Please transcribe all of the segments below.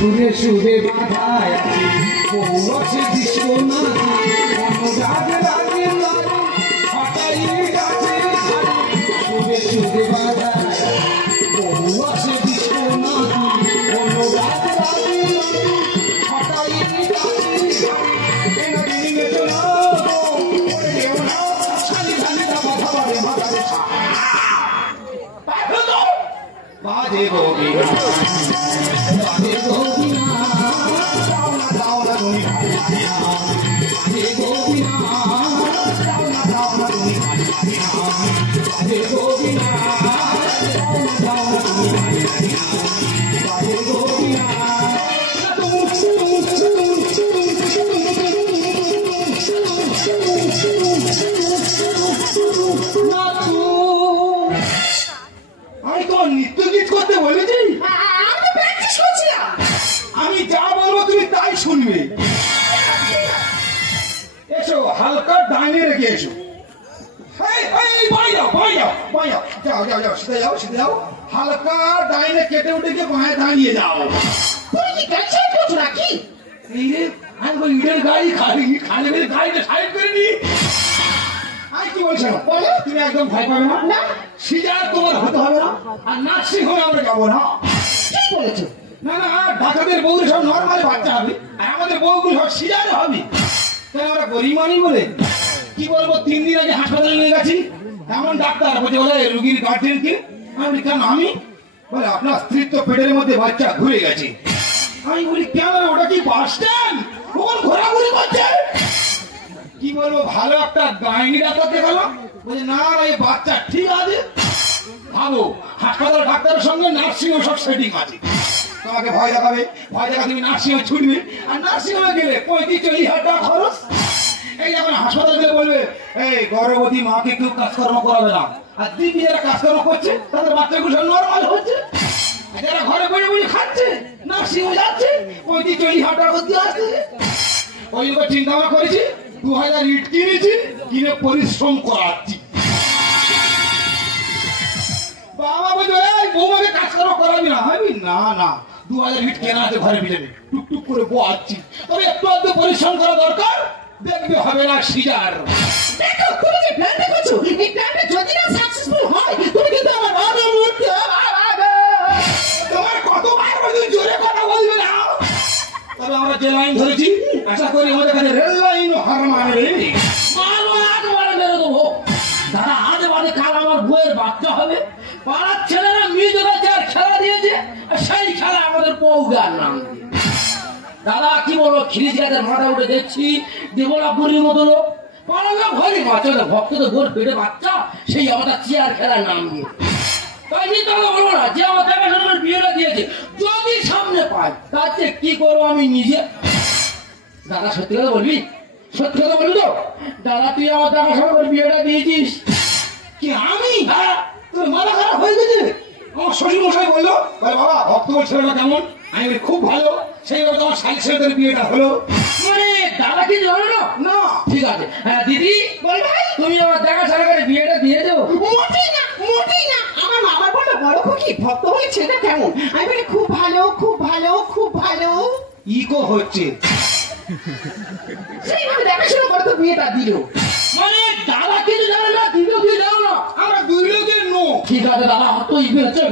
সুরে সুরে বাধায় আছে বউ আছে বিশ্বনা অনুরাগ রাগে হঠাই গাছে সুরে সুরে বাধায় বউ আছে বিশ্বনা অনুরাগ রাগে হঠাই গাছে বাজে গোবিনা বাজে গোবিনা দাওনা দাওনা তুমি বাজে গোবিনা দাওনা দাওনা তুমি বাজে গোবিনা দাওনা দাওনা তুমি বাজে গোবিনা আমি তো নৃত্য গীত করতে বলেছি আমি যা বলবো তুমি তাই শুনবে এসো হালকা ডাইনে রেখে এসো যাও হালকা ডাইনে কেটে উঠে গিয়ে বাঁয়ে দাঁড়িয়ে যাও নাকি ইটের গাড়ি খালি গাড়িটা সাইড করে নি আমি কি বলছো তুমি একদম ভয় পাবে না সিজার তোমার হতে হবে না আর নার্সিং হোমে আমরা যাবো না ঠিক বলেছো না না ঢাকাদের বউদের সব নর্মাল বাচ্চা হবে আর আমাদের বউগুলো সব সিজারে হবে তাই আমরা গরিমানি বলে কি বলবো 3 দিন আগে হাসপাতালে নিয়ে গেছি এমন ডাক্তার বলছে বলে রুগীর গার্জেনকে আমি কেন আমি বলে আপনার স্ত্রীর তো পেটের মধ্যে বাচ্চা ঘুরে গেছে আমি বলি কেন ওটা কি বাস স্ট্যান্ড ওখান ঘোরাঘুরি করছে কি বলবো ভালো একটা গাইনি ডাক্তার দেখালো বলছে না এই বাচ্চা ঠিক আছে ভালো হাসপাতাল ডাক্তারের সঙ্গে নার্সিং হোম সব সেটিং আছে তোমাকে ভয় দেখাবে তুমি নার্সিং হোমে ছুটবে আর নার্সিং হোমে গেলে 35-40 টাকা খরচ এই যখন হাসপাতাল গেলে বলবে এই গর্ভবতী মাকে কেউ কাজকর্ম করাবে না আর দিদি যারা কাজকর্ম করছে তাদের বাচ্চাগুলো সব নর্মাল হচ্ছে যারা ঘরে বসে বসে খাচ্ছে নার্সিং হোমে যাচ্ছে 35-40 টাকা করতে আসছে ওই জন্য চিন্তা ভাবনা করেছি 2000 ইট কিনেছি কিনে পরিশ্রম করাচ্ছি বাবা বলছে বৌমাকে কাজ করাবি না আমি না 2000 ইট কেনা আছে ঘরে ভিতরে টুকটুক করে বোয়াচ্ছি তবে একটু আধটু পরিশ্রম করা দরকার দেখবে হবে না সিজার দেখো তুমি যে প্ল্যানটা করছো এই প্ল্যানটা যদি না সাকসেসফুল হয় তুমি কিন্তু আমার বাবা মরতে তোমার কতবার বলি জোরে কথা বলবে না তবে আমরা যে লাইন ধরেছি আশা করি আমাদের কাছে রেল লাইন হার মানবে দাদা আজ বাদে কাল আমার বউয়ের বাচ্চা হবে পাড়ার ছেলেরা মিজোরা যার খেলা দিয়েছে সেই খেলা আমাদের বউগার নাম দাদা কি বলবো খিরিজ গাছের মাথা উঠে দেখছি দেবলা বুড়ির মতো লোক পাড়াটা ভয় বাচ্চা ভক্ত তো গোর পেটে বাচ্চা সেই আমাদের চেয়ার খেলার নাম দিয়ে তাই নিতে বলবো না যে আমার দেখাশোনার বিয়েটা দিয়েছে যদি সামনে পাই তাতে কি করবো আমি নিজে দাদা সত্যি কথা বলবি তো দাদা তুই আমার দেখাশোনার বিয়েটা দিয়েছিস কি আমি তোর মাথা খারাপ হয়ে গেছে আমার শ্বশুর মশাই বললো বাবা ভক্তগোল ছেলেটা কেমন আমি খুব ভালো সেই বলতো আমার শাড়ি ছেলেদের বিয়েটা হলো মানে দাদা কি জানো না ঠিক আছে হ্যাঁ দিদি তুমি আমার দেখাশোনা করে বিয়েটা দিয়ে দেবো মোটেই না আমার মামার বড় খুকি ভক্ত বলে ছেলেটা কেমন আমি বলি খুব ভালো ইকো হচ্ছে সেইভাবে দেখাশোনা করে তো বিয়েটা দিল মানে দাদা কিছু জানে না দিদিও কিছু জানো না আমরা দুই লোকের নো ঠিক আছে দাদা তো ইবে হচ্ছে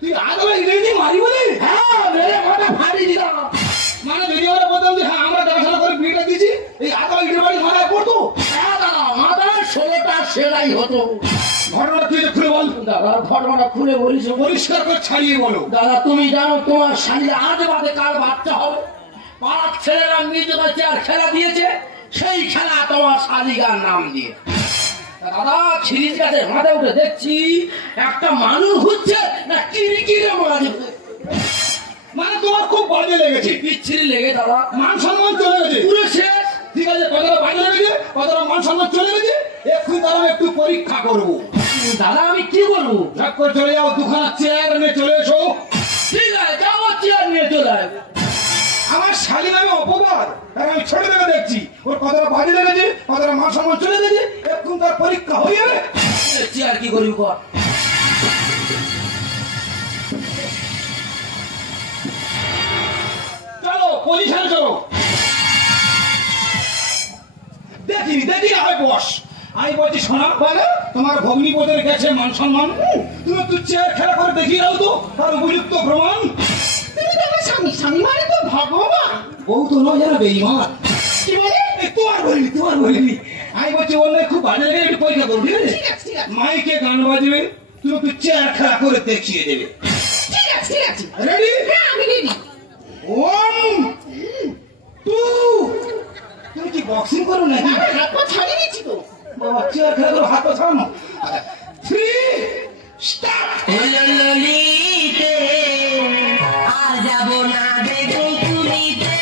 তুই আগলা ইংরেজি মারি বলে হ্যাঁ মেরে মাথা ফাড়ি দিলাম মানে যদি আমরা বলতাম যে হ্যাঁ আমরা দেখাশোনা করে বিয়েটা দিয়েছি এই আগলা ইংরেজি বাড়ি মাথায় পড়তো হ্যাঁ দাদা মাথায় 16টা সেলাই হতো ঘটনা তুই খুলে বল দাদা ঘটনা খুলে বলিস পরিষ্কার করে ছাড়িয়ে বলো দাদা তুমি জানো তোমার শাড়ি আজ বাদে কাল বাচ্চা হবে পাড়ার ছেলেরা নিজেরা চেয়ার খেলা দিয়েছে সেই খেলা তোমার শালিগার নাম দিয়ে দাদা খিরিজ গাছের মাথায় উঠে দেখছি একটা মানুষ হচ্ছে না কিরিকিরে মাঝে মানে তোমার খুব বাজে লেগেছে বিচ্ছিরি লেগে দাদা মান সম্মান চলে গেছে পুরো শেষ ঠিক আছে কতটা বাজে লেগেছে কতটা মান সম্মান চলে গেছে এক্ষুনি তারা একটু পরীক্ষা করবো দাদা আমি কি বলবো ঝাক করে চলে যাও দুখানা চেয়ার নিয়ে চলে এসো ঠিক আছে যাও চেয়ার নিয়ে চলে আসবে আমার শালী নামে অপবাদ আমি ছোট থেকে দেখছি ওর কতটা বাজে লেগেছে কতটা মান সম্মান চলে গেছে এখন তার পরীক্ষা হয়ে যাবে কি করি কর। চলো পজিশনে চলো। দেখি আয় বস। আমি বলছি শোনা বলে তোমার ভগ্নিপদের গেছে মান সম্মান, তুমি একটু চেয়ার খেলা করে দেখিয়ে দাও তো তার উপযুক্ত প্রমাণ। তুমি তো আমার স্বামী, স্বামী মানে তো ভগবান। বউ তো নয় যেন বেইমান। কি বলে? তোমার বলিনি আমি বলছি বললে খুব বাজে লেগে একটু পরীক্ষা করবো, ঠিক আছে? ঠিক আছে, ঠিক আছে। মাইকে গান বাজবে, তুমি একটু চেয়ার খেলা করে দেখিয়ে দেবে। ঠিক আছে, ঠিক আছে। রেডি? হ্যাঁ, আমি রেডি। 1 2 তুমি কি বক্সিং করো নাকি? আমি হাত পা ছাড়িয়ে দিচ্ছি তো। বাবা চেয়ার খেলা করো, হাত পা ছাড়ানো। 3 স্টার্ট। ললিতে আর যাব না বেগুন তুলিতে,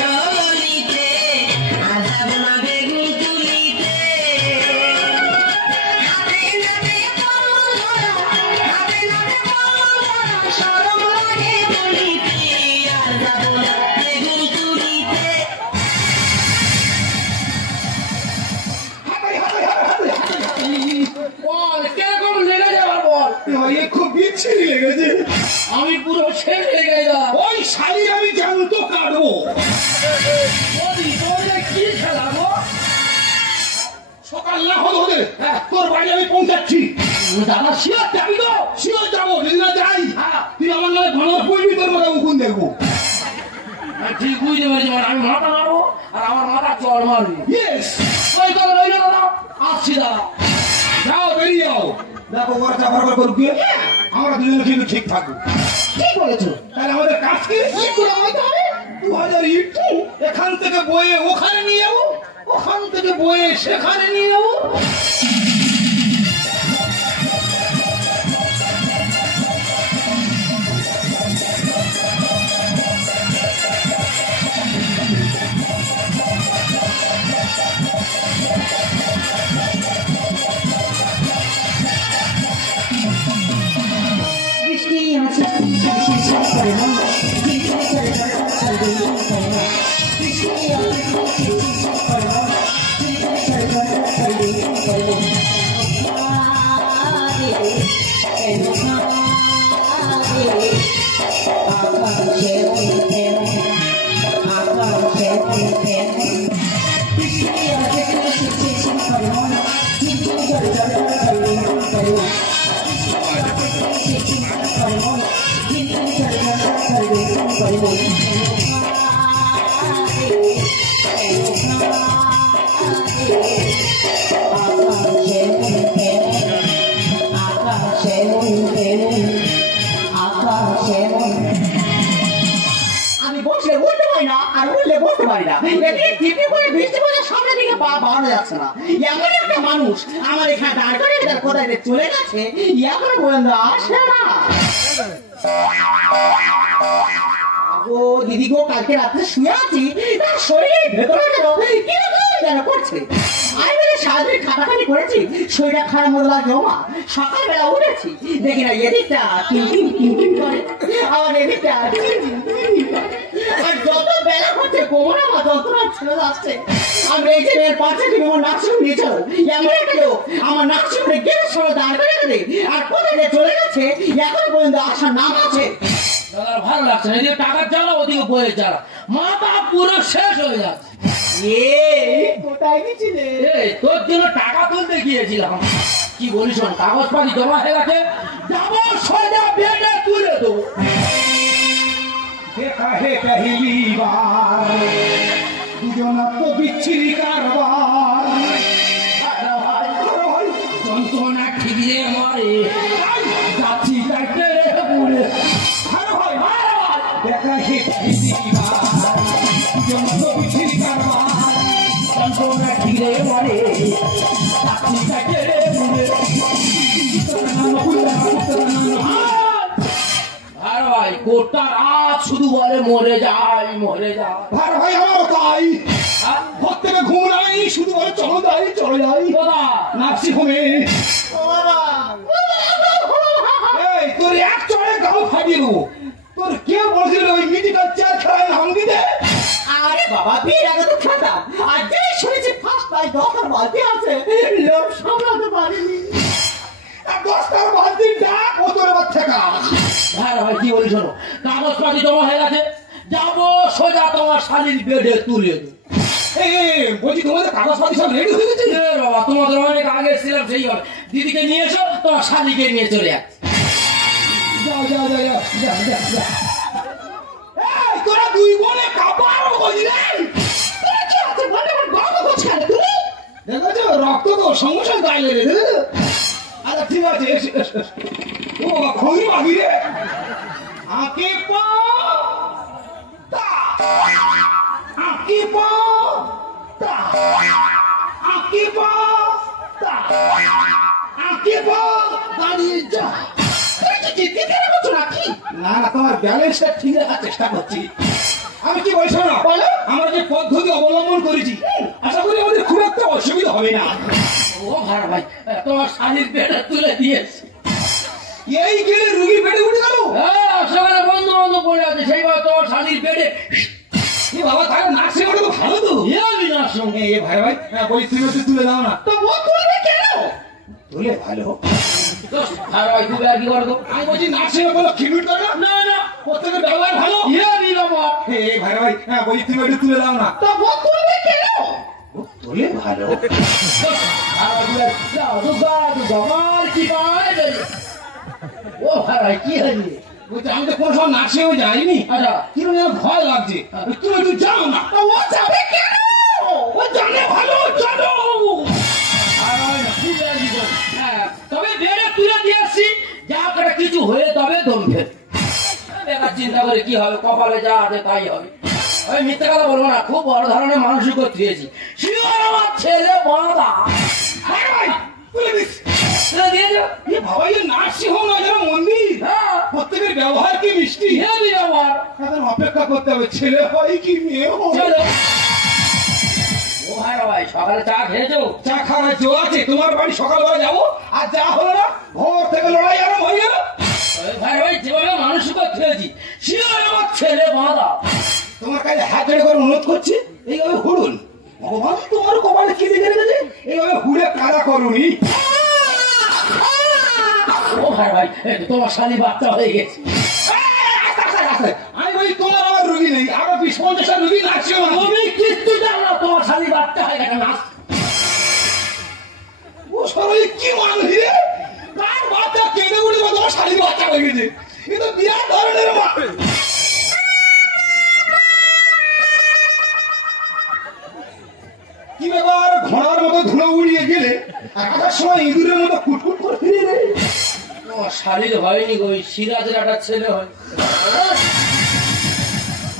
ললিতে আর যাব না বেগুন তুলিতে। হাতে নাতে কলম ধরা, হাতে নাতে কলম ধরা, শরম লাগে বলিতে, আর যাব না বেগুন তুলিতে। বল, কিরকম লেগে যাবার বল। এ খুব বিচ্ছিরি লেগেছে। আমি পুরো শেষ লেগে যা। ওই শালি আমি জানতো কাটবো। বলি, তোদের কি খেলাবো? সকাল না হতে তোর বাড়ি আমি পৌঁছাচ্ছি। দাদা শিয়ার যাবি তো? শিওর যাবো, যদি না যাই হ্যাঁ। তুই আমার নামে ভাঙর পড়বি, তোর মতো উকুন দেখবো। আমি ঠিক বুঝতে পেরেছি, মানে আমি মাথা মারবো আর আমার মাথা চড় মারবি। ইয়েস, ওই কথা রইল দাদা, আসছি দাদা। যাও বেরিয়ে যাও। দেখো ওরা চাপার করবে, আমরা দুজনে কিন্তু ঠিক থাকবো। ঠিক বলেছো। তাহলে আমাদের কাজ কি? এগুলো হয়তো হবে 2000 ইট এখান থেকে বয়ে ওখানে নিয়ে যাবো, ওখান থেকে বয়ে সেখানে নিয়ে যাবো। বৃষ্টি আছে শিশির করে মন, শিশির করে জল ছড়ে মন। বৃষ্টি আছে শিশির করে মন, শিশির করে জল ছড়ে মন। আরে কেন আরে আকাশে উঠে আকাশে উঠে বৃষ্টি আছে শিশির করে মন, শিশির করে জল ছড়ে মন। আমি বসলে বলতে পারি না, আর বললে বলতে পারি না। এদিকে টিপি করে বৃষ্টি পড়ে সামনের দিকে পা বাড়ানো যাচ্ছে না। এমন একটা মানুষ আমার এখানে দাঁড় করে তার কোথায় যে চলে গেছে, এখনো পর্যন্ত আসে না। ও দিদি গো, কালকে রাত্রে শুয়ে আছি, তার শরীরের ভেতরে যেন করছে। আমি বলে সারাদিন খাটাখাটি করেছি, শরীরটা খারাপ মতো লাগে। মা সকালবেলা উঠেছি, দেখি না এদিকটা টিম করে, আমার এদিকটা আর যত বেলা হচ্ছে কোমরে আমার যন্ত্রণা ছেড়ে যাচ্ছে। আমি এই যে এর পাশে থেকে আমার নাকশন নিয়ে চলো, এমন একটা লোক আমার নাকশনে গেলে সরে দাঁড় করে রেখে দেয়, আর কোথায় যে চলে গেছে এখন পর্যন্ত আসার নাম আছে। দাদা ভালো লাগছে না, এদিকে টাকার জ্বালা ওদিকে বইয়ের জ্বালা, মাথা পুরো শেষ হয়ে যাচ্ছে। কোথায় গেছিলে? এই তোর জন্য টাকা তুলতে গিয়েছিলাম। কি বলিস, কাগজপাতি জমা হয়ে গেছে, যাবো সোজা বেডে তুলে দেবো। দেখা হে পহলি বার দুজনা তো বিচ্ছিরি কারবার। যন্ত্রণা ঠিকরে মারে, যাচ্ছি চাইতে রে পুরে। দেখা হে পহলি বার দুজনা তো বিচ্ছিরি কারবার। যন্ত্রণা ঠিকরে মারে, যাচ্ছি চাইতে রে পুরে। আর ভাই গোটা রাত শুধু বলে মরে যায় মরে যায়। ভার ভাই আমার তাই ঘর থেকে ঘুম নাই, শুধু বলে চলো যাই চলো যাই দাদা নার্সিং হোমে। এই তোর এক চড়ে গাও ফাটিয়ে দেবো। তোর কেউ বলছিল ওই মিডিকেল চেয়ার খেলায় নাম দিতে? আরে বাবা, বিয়ের আগে তো খেতাম, আর যে শুনেছি ফার্স্ট তাই 10 বালতি আছে, লোক সামলাতে পারিনি। আর 10টার বাদ দিন ডাক ও তোর বাচ্চা কা হ্যাঁ ভাই কি বলি শোনো, কাগজপাতি জমা হয়ে গেছে, যাবো সোজা তোমার শালির বেডে তুলে দেবো। বলছি তোমাদের কাগজপাতি সব রেডি হয়ে গেছে? বাবা তোমাদের অনেক আগে ছিলাম সেইভাবে, দিদিকে নিয়ে এসো, তোমার শালিকে নিয়ে চলে যাচ্ছে। যাও যাও যাও যাও যাও যাও যাও। এই তোরা দুই বোনে কাপড় বলি রে, দেখেছো রক্ত তো সঙ্গে সঙ্গে গায়ে লেগে দেখেছো। আচ্ছা ঠিক আছে এসো, এসো, এসো। ও বাবা খড়ি বাগি রে আঁকে পা আঁকে পা আঁকে পা আঁকে পা দাঁড়িয়ে যা। না না তোমার ব্যালেন্সটা ঠিক রাখার চেষ্টা করছি। আমি কি বলছো না বলো, আমরা যে পদ্ধতি অবলম্বন করেছি আশা করি আমাদের খুব একটা অসুবিধা হবে না। ও ভাড়া ভাই তোমার শালির বেডে তুলে দিয়েছে। এই গেলে রুগী পেটে উঠে গেল। হ্যাঁ সেখানে বন্ধু বান্ধব পড়ে আছে, সেইভাবে তোমার শালির বেডে। এ বাবা তাহলে নার্সিং হোমটা তো ভালো তো। এ ভাই ভাই বলি তুমি একটু তুলে দাও না। তো ও তুলবে কেন? তুলে ভালো। ভাড়া ভাই তুমি আর কি করো তো? আমি বলছি নার্সিং হোম বলো খিমিট করে না না প্রত্যেকের ব্যবহার ভালো। এ ভাই ভাই বলি তুমি একটু তুলে দাও না। তো ও তুলবে কেন? তুলে ভালো। ও ভাড়া কি হয়েছে? বলছি আমি তো কোনো সময় নার্সিং হোমে যাইনি। আচ্ছা কিরকম যেন ভয় লাগছে। তুমি একটু যাও না। তো ও যাবে কেন? ও জানে ভালো চলো। তবে বেড়ে তুলে দিয়ে আসছি, যা করে কিছু হয়ে তবে দম ফের বেকার চিন্তা করে কি হবে, কপালে যা আছে তাই হবে। আমি মিথ্যে কথা বলবো না, খুব বড় ধরনের মানসিক দিয়েছি। শিওর আমার ছেলে বাঁধা ভাই ভাই তুলে দিস। দিয়েছ। এ বাবা এই নার্সিং হোম নয় যেন মন্দির। হ্যাঁ প্রত্যেকের ব্যবহার কি মিষ্টি। হেবি আমার তাদের অপেক্ষা করতে হবে ছেলে হয় কি মেয়ে হয়। চলো। ও ভাই ভাই সকালে চা খেয়েছো? চা খাওয়ার জো আছে তোমার বাড়ি সকালবেলা যাবো আর যা হলো না ভোর থেকে লড়াই আরম্ভ হয়ে গেল। ভাই ভাই যেভাবে মানসিক দিয়েছি, শিওর আমার ছেলে বাঁধা। তোমার কাছে হাত ধরে করে অনুরোধ করছি এইভাবে হুড়ুন। ভগবান তোমার কপালে কি লিখে রেখেছে এইভাবে হুড়ে কাদা করুনি। ও ভাই ভাই তোমার শালি বাচ্চা হয়ে গেছে। আমি বলি তোমার আমার রুগী নেই, আরো 20-50টা রুগী নার্সিং হোম। তুমি কিচ্ছু জানো না, তোমার শালি বাচ্চা হয়ে গেছে। নাচ ও সবাই কি মানুষ রে, কার বাচ্চা কেঁদে উঠে তোমার শাড়ির বাচ্চা হয়ে গেছে। এ তো বিরাট ধরনের মানুষ। কি ব্যাপার ঘোড়ার মতো ধুলো উড়িয়ে গেলে আর আসার সময় ইঁদুরের মতো কুটকুট করে ফিরে রে। তোমার শালির হয়নি গো, সিরাজের একটা ছেলে হয়।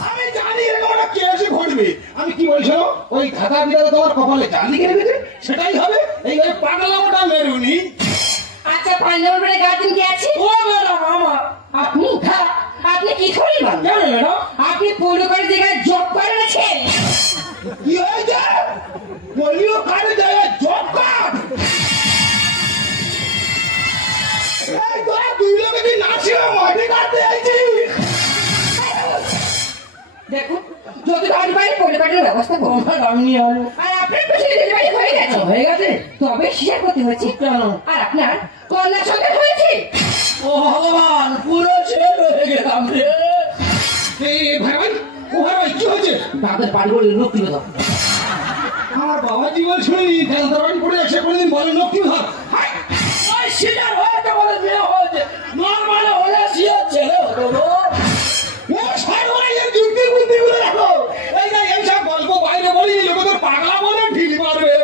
আমি জানি এরকম একটা কেসে ঘটবে। আমি কি বলছো ওই খাতা বিড়ালে তোমার কপালে জাল লিখে রেখেছে সেটাই হবে। এইভাবে পাগলামোটা মেরুনি। আচ্ছা 5 নম্বর বেডে গার্জেন কে আছে? ও ম্যাডাম আমার। আপনি? হ্যাঁ, আপনি কি করি মানুষ? কেন ম্যাডাম? আপনি পোলিও কার্ডের জায়গায় জব করে আছেন। কি হয়েছে? পোলিও কার্ডের জায়গায় জব কার্ড। এই তোরা দুই লোকে কি নার্সিং হোম আইডি কার্ড দিয়ে আইছিস? দেখুন যদি বাড়ি বাড়ি পোলিও কার্ডের ব্যবস্থা করুন। ম্যাডাম নিয়ে হলো আর আপনার পেছনে ডেলিভারি হয়ে গেছে। হয়ে গেছে। তবে হিসাব করতে হয়েছে। কেন? আর আপনার কন্যা সন্তান হয়েছে। ও ভগবান, পুরো ছেলে হয়ে গেলাম রে। এই ভাই ভাই ও ভাই ভাই কি হয়েছে? তাদের বাড়ি বলে লোক তুলে দাও। আমার বাবা জীবন শুনি খেলতে পড়ে এসে কোনদিন বলে লোক কি হয়। ওই সিজার হয়েছে বলে মেয়ে হয়েছে, নর্মাল হলে সিজার ছেলে হতো গো। ও সর্বনাশের যুক্তি বুদ্ধি গুলো রাখো। এই যে এইসব গল্প বাইরে বলি লোকেদের পাগলা বলে ঢিল মারবে।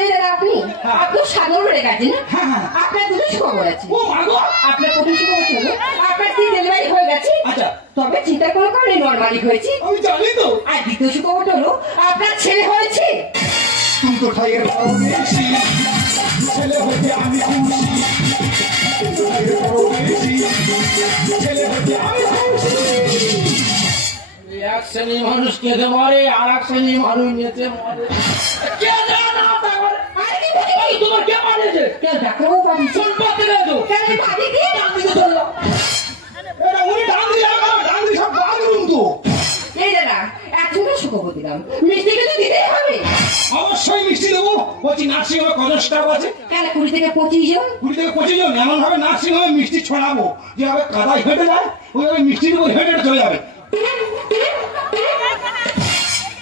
এই দাদা আপনি সাগর বেড়ে গেছেন। হ্যাঁ, হ্যাঁ। আপনার দুটো সুখবর আছে। ও মাগো আপনার প্রথম সুখবর হলো আপনার কি ডেলিভারি হয়ে গেছে। আচ্ছা তবে চিন্তার কোনো কারণে নর্মালি হয়েছে। আমি জানি তো। আর দ্বিতীয় সুখবরটা হলো আপনার ছেলে হয়েছে। তুমি তো খাইয়ে খাও বেশি ছেলে হতে আমি খুশি। খাইয়ে খাও বেশি ছেলে হতে আমি খুশি। এক শ্রেণীর মানুষ কেঁদে মরে, আর এক শ্রেণীর মানুষ নেচে মরে। কে জানে না তারপরে? আরে কি বলি? এই তোমার কে মানেছে? কেন ডাক্তারবাবু পাবি? কোন পথে গেছো? কেন ভাবি দিয়ে ডান দিকে চললো। এটা উনি ডান দিয়ে আমার ডান দিয়ে সব বাথরুম তো। এই দাদা একজনের সুখবর দিলাম, মিষ্টি কিন্তু দিতেই হবে। অবশ্যই মিষ্টি দেবো। বলছি বলছি নার্সিং হোমে কত স্টাফ আছে? কেন 20 থেকে 25 জন? 20 থেকে 25 জন। এমন ভাবে নার্সিং হোমে মিষ্টি ছড়াবো যেভাবে কাদায় হেঁটে যায় ওইভাবে মিষ্টির উপর হেঁটে চলে যাবে।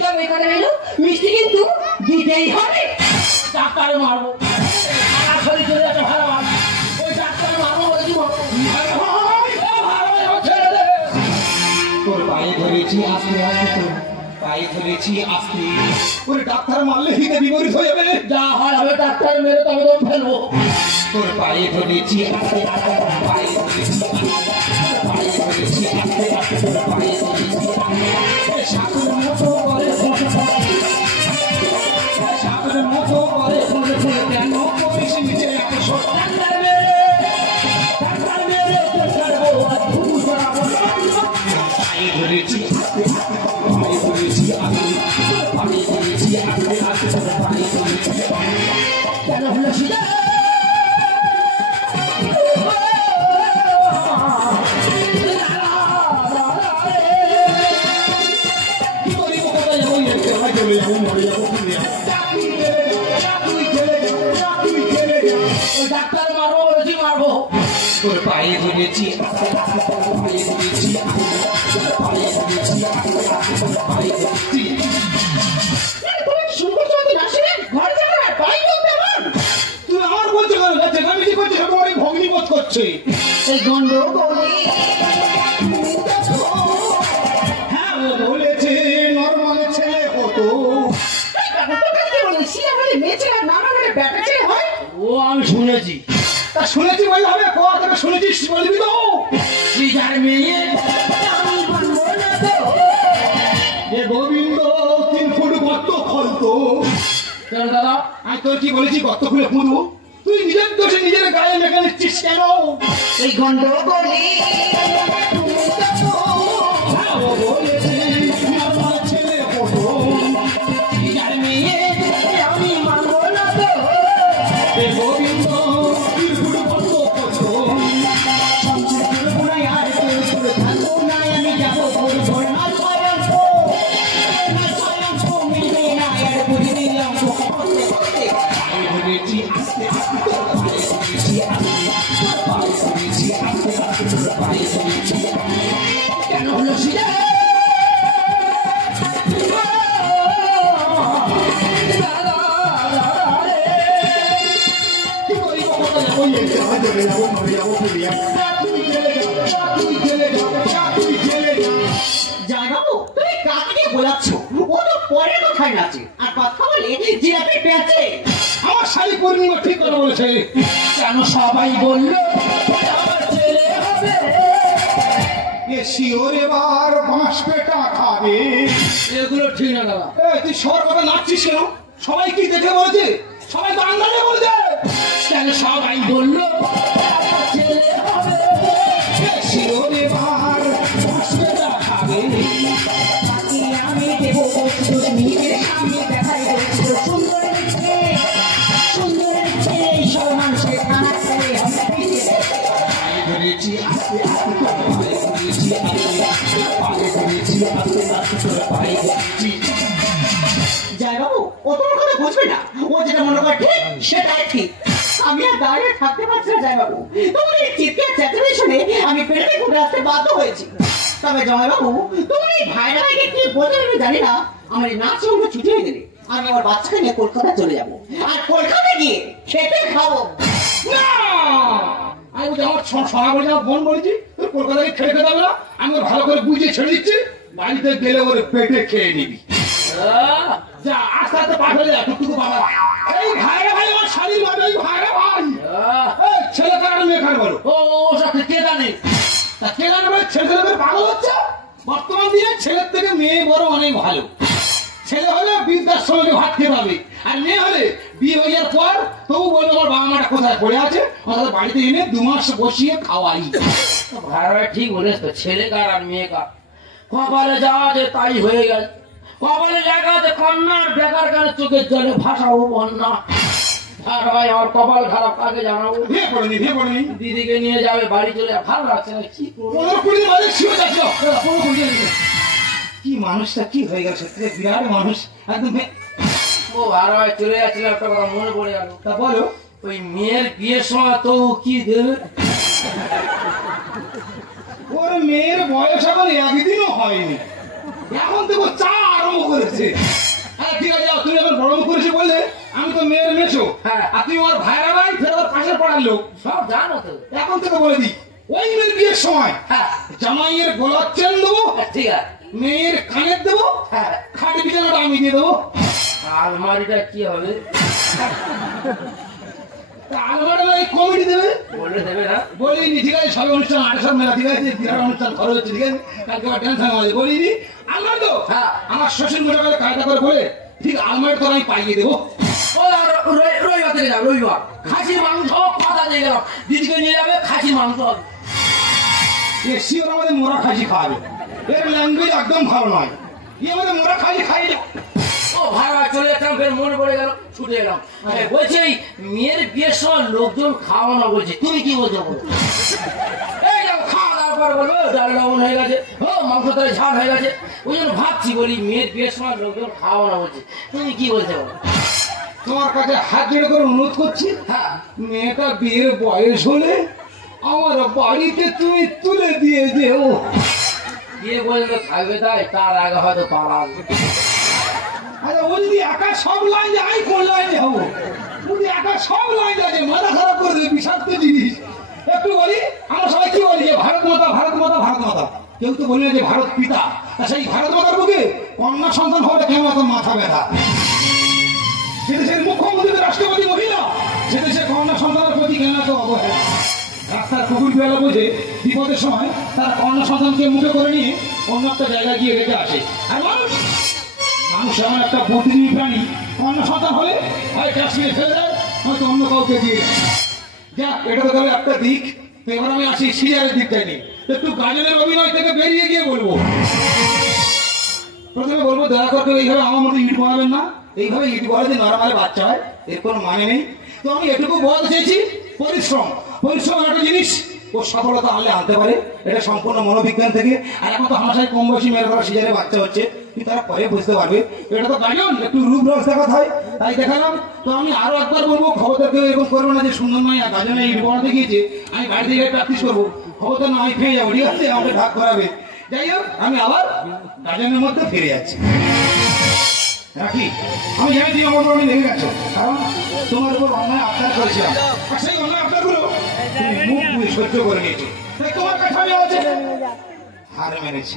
তবে এখানে এলো মিষ্টি কিন্তু দিতেই হবে। ডাক্তার মারবো সারা শরীর চলে যাচ্ছে ভালো ভালো ওই ডাক্তার মারবো বলেছি ছেড়ে দে তোর পায়ে ধরেছি আস্তে আস্তে, তোর পায়ে ধরেছি আস্তে। ওরে ডাক্তার মারলে হিতে বিপরীত হয়ে যাবে। যা হয় হবে ডাক্তার মেরে তবে দম ফেলবো তোর পায়ে ধরেছি আস্তে আস্তে, পায়ে ধরেছি আস্তে, পায়ে ধরেছি আস্তে আস্তে, তোর পায়ে ধরেছি আস্তে। সাগরের মতো করে সাগরের মতো করে কেন করিস নিচে এত ছোট? ডাক্তার মেরে ছাড়বো পায়ে ধরেছি আস্তে আস্তে, পায়ে ধরেছি আস্তে, পায়ে ধরেছি আস্তে আস্তে, তোর পায়ে ধরেছি আস্তে। কেন হলো সেটা ডাক্তার মারবো বলেছি মারবো তোর পায়ে ধরেছি আস্তে আস্তে, তোর পায়ে ধরেছি আস্তে, তোর পায়ে ধরেছি আস্তে আস্তে, তোর পায়ে ধরেছি। তুমি সুন্দর চলতে নার্সিং ঘর যাবে না তাই বলতে আমার তুই আমার বলছো কেন? চেঁচামেচি করছিস, তোমার এই ভগ্নি বোধ করছে। এই গন্ডগোলে হ্যাঁ ও বলেছে নর্মাল ছেলে হতো। ও আমি শুনেছি তা শুনেছি বলে হবে, কোয়া থেকে শুনেছিস বলবি তো। সিজার মেয়ে এ গোবিন্দ 3 ফুট গর্ত খলতো। কেন দাদা আমি তোর কি বলেছি গর্ত খুলে পুঁতবো? তুই নিজের দোষে নিজের গায়ে মেখে নিচ্ছিস কেন? এই গন্ডগোলে হ্যাঁ ও বলেছে নর্মাল ছেলে হতো। সিজার মেয়ে আমি মানবো না তো এ গোবিন্দ 3 ফুট গর্ত খলতো। সংসার করবো না আর কেউ করে থাকবো না আমি যাবো ভোর ভোর না ছয়ন মিলবে না আর বুঝে দিলাম পায়ে ধরেছি আস্তে আস্তে, তোর পায়ে ধরেছি আস্তে, তোর পায়ে ধরেছি আস্তে আস্তে, তোর পায়ে ধরেছি আস্তে। কেন হলো সেটা কি করি কত যাবো এতে হয়ে যাবো মরে যাবো ফিরে যাবো। তুই চলে যা, তুই চলে যা, তুই চলে যা। জানাবো তুমি কাকে বোঝাচ্ছ ও তো পরের কথায় নাচে আর কথা বলে জিরাপি পেঁচে আমার শাড়ি পূর্ণিমা ঠিক করে বলেছে। কেন সবাই বললো আমার ছেলে হবে এ শিওর এবার বাঁশ পেটা খাবে। এগুলো ঠিক না দাদা তুই সবার কথা নাচছিস কেন? সবাই কি দেখে বলছে? সবাই তো আন্দাজে বলছে। কেন সবাই বললো আমার ছেলে হবে এ শিওর এবার বাঁশ পেটা খাবে। বাকি আমি দেবো বস্তু নিজের সামনে দেখাই বলছিল সুন্দর লিখছে এই সব মানুষের খানা ছেড়ে হবে পায়ে ধরেছি আস্তে আস্তে, তোর পায়ে ধরেছি আস্তে, পায়ে ধরেছি আস্তে আস্তে, তোর পায়ে ধরেছি। জয় বাবু ও তোমার কথা বুঝবে না ও যেটা মনে করে ঠিক সেটাই ঠিক আমি আর দাঁড়িয়ে থাকতে পারছি না জয় বাবু তোমার এই চিৎকার চেঁচামেচি শুনে আমি পেটে ঘুরে আসতে বাধ্য হয়েছি তবে জয় বাবু তুমি এই ভাইরা ভাইকে কি বলে আমি জানি না আমার এই নাচ সঙ্গে ছুটি হয়ে গেলে আমি আমার বাচ্চাকে নিয়ে কলকাতা চলে যাবো আর কলকাতা গিয়ে খেতে খাবো না! আমি বলছি আমার সরা বলছি, আমার বোন বলেছি তোর কলকাতায় খেলে খেতে হবে না। আমি ওর ভালো করে বুঝিয়ে ছেড়ে দিচ্ছি, বাড়িতে গেলে ওর পেটে খেয়ে নিবি। যা আস্তে আস্তে পা ফেলে যা, টুকটুকু বাবা। এই ভাইরা ভাই আমার শাড়ির মানে এই ভাইরা ভাই। এই ছেলে কার আর মেয়ে কার বলো? ও সব কে জানে তা কে জানে বলে ছেলে ছেলে পাগল হচ্ছে? বর্তমান দিনে ছেলের থেকে মেয়ে বড় অনেক ভালো। ছেলে হলে বিদ্যার সঙ্গে ভাত খেতে হবে, আর মেয়ে হলে বিয়ে হয়ে যাওয়ার পর তবু বলবে আমার বাবা মাটা কোথায় পড়ে আছে, আমাদের বাড়িতে এনে 2 মাস বসিয়ে খাওয়াই। ভাই ঠিক বলেছ তো ছেলে কার আর মেয়ে কার কপালে যা আছে তাই হয়ে গেল কপালে জায়গা আছে কন্যার বেকার কানে চোখের জলে ভাসাবো বন্যা আর ভাই আমার কপাল খারাপ কাকে জানাবো বিয়ে করেনি, বিয়ে করেনি। দিদিকে নিয়ে যাবে বাড়ি চলে ভালো লাগছে না কি করবো 15-20 দিন বাদে শুয়ে যাচ্ছ। 15-20 দিন। কি মানুষটা কি হয়ে গেল? সত্যি বিরাট মানুষ, একদম ও আর চলে যাচ্ছিল একটা কথা মনে পড়ে গেল। তা বলো। ওই মেয়ের বিয়ের সময় তো কি দেবে? ওর মেয়ের বয়স এখন একদিনও হয়নি, এখন তো চা আরম্ভ করেছে। হ্যাঁ ঠিক আছে, তুমি এখন বড় করেছে বললে আমি তো মেয়ের মেছো। হ্যাঁ। আর তুমি আমার ভাইরা ভাই ফের আমার পাশের পাড়ার লোক, সব জানো তো। এখন থেকে বলে দিই, ওই মেয়ের বিয়ের সময় হ্যাঁ জামাইয়ের গলার চেন দেবো, ঠিক আছে। মেয়ের কানের দেবো, হ্যাঁ খাট বিছানাটা আমি দিয়ে দেবো। আলমারিটা কি হবে? আলমারি ওই কমিটি দেবে, বলে দেবে না? বলিনি ঠিক আছে, সব অনুষ্ঠান আটের মেলা ঠিক আছে, বিরাট অনুষ্ঠান খরচ হচ্ছে ঠিক আছে, কালকে আবার টেনশন আছে বলিনি। আলমারি তো হ্যাঁ। আমার শ্বশুর মোটা করে কায়দা করে বলে ঠিক আলমারি তো আমি পাইয়ে দেবো। ও রবিবার থেকে যাবে, রবিবার খাসির মাংস কথা দিয়ে গেলাম, দিদিকে নিয়ে যাবে খাসির মাংস হবে। এসি ওরা আমাদের মোরা খাসি খাওয়াবে, এর ল্যাঙ্গুয়েজ একদম ভালো নয়, আমাদের মোরা খাসি খাই না। ও ভাড়া চলে যেতাম, ফের মনে পড়ে গেল, ছুটে এলাম। বলছি এই মেয়ের বিয়ের সময় লোকজন খাওয়ানো বলছে, তুমি কি বলছো? এই যাও খাওয়া দাওয়ার পর বলবো ডাল লবণ হয়ে গেছে, ও মাংস তরে ঝাল হয়ে গেছে, ওই জন্য ভাবছি বলি মেয়ের বিয়ের সময় লোকজন খাওয়ানো বলছে, তুমি কি বলছো? তোমার কাছে হাত জোড়ে করে অনুরোধ করছি, হ্যাঁ মেয়েটা বিয়ের বয়স হলে আমার বাড়িতে তুমি তুলে দিয়ে যেও। বিয়ে পর্যন্ত থাকবে, তাই তার আগে হয়তো পালাবে। আরে ও যদি একা সব লাইন যায় আমি কোন লাইনে হবো? যদি একা সব লাইন আছে মাথা খারাপ করে দেবে, বিষাক্ত জিনিস। একটু বলি, আমরা সবাই কি বলি যে ভারত মাতা ভারত মাতা ভারত মাতা, কেউ তো বলি না যে ভারত পিতা। সেই ভারত মাতার বুকে কন্যা সন্তান হবে কেন এত মাথা ব্যথা? সে দেশের মুখ্যমন্ত্রী রাষ্ট্রপতি মহিলা, সে দেশের কন্যা সন্তানের প্রতি কেন এত অবহেলা? রাস্তার কুকুর বেলা বুঝে বিপদের সময় তার কন্যা সন্তানকে মুখে করে নিয়ে অন্য একটা জায়গায় গিয়ে রেখে আসে। আর মানুষ এমন একটা বুদ্ধিজীবী প্রাণী, কন্যা সন্তান হলে হয় কাশ্মীরে ফেলে দেয়, হয়তো অন্য কাউকে দিয়ে দেয়। যাক, এটা তো গেল একটা দিক। তো এবার আমি আসি সিরিয়ালের দিকটাই নিয়ে। একটু গাজনের অভিনয় থেকে বেরিয়ে গিয়ে বলবো, প্রথমে বলবো দয়া করে এইভাবে আমার মতো ইট বানাবেন না। এইভাবে ইট বলা যে নরমালে বাচ্চা হয় এর কোনো মানে নেই। তো আমি এটুকু বলতে চেয়েছি, পরিশ্রম পরিশ্রম একটা জিনিস ও সফলতা আনলে আনতে পারে, এটা সম্পূর্ণ মনোবিজ্ঞান থেকে। আর এখন তো হামাশায় কম বয়সী মেয়েরা তারা সিজারে বাচ্চা হচ্ছে, কিন্তু তারা পরে বুঝতে পারবে এটা তো গাজন, একটু রূপ রস দেখাতে হয়, তাই দেখালাম। তো আমি আরো একবার বলবো, খবরদার কেউ এরকম করবো না যে সুন্দর নয় গাজনে ইট বানাতে গিয়েছে আমি বাড়িতে গিয়ে প্র্যাকটিস করবো, খবরদার না আমি ফিরে যাবো, ঠিক আছে? আমাকে ভাগ করাবে। যাই হোক, আমি আবার গাজনের মধ্যে ফিরে যাচ্ছি। রাখি, আমি জানি তুমি আমার উপর লেগে গেছো, কারণ তোমার উপর অন্যায় আত্মার করেছিলাম, আর সেই অন্যায় আত্মাগুলো তুমি মুখ বুঝে সহ্য করে নিয়েছো, তাই তোমার কাছে আমি আছে হার মেরেছি।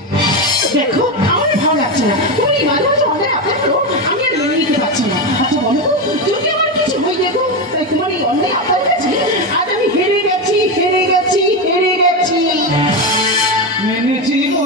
দেখো আমার ভালো লাগছে না, তুমি মাঝে মাঝে অনেক আঘাত করো, আমি আর মেনে নিতে পারছি না। আচ্ছা বলো তো, যদি আমার কিছু হয়ে যেত, তাই তোমার এই অনেক আঘাত কাছে আজ আমি হেরে গেছি হেরে গেছি হেরে গেছি। মেনেছি গো